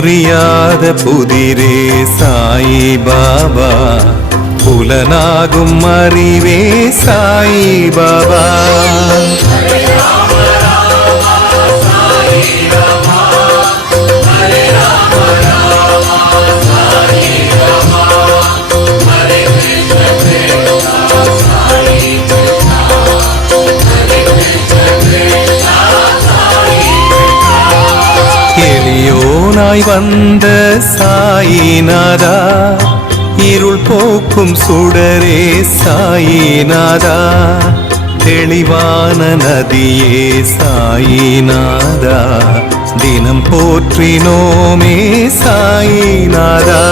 புரியாத புதிரே சாயி பாபா, புலனாகும் அறிவே சாயி பாபா. எளியோனாய் வந்த சாயிநாதா, இருள் போக்கும் சுடரே சாயிநாதா, தெளிவான நதியே சாயிநாதா, தினம் போற்றினோமே சாயிநாதா.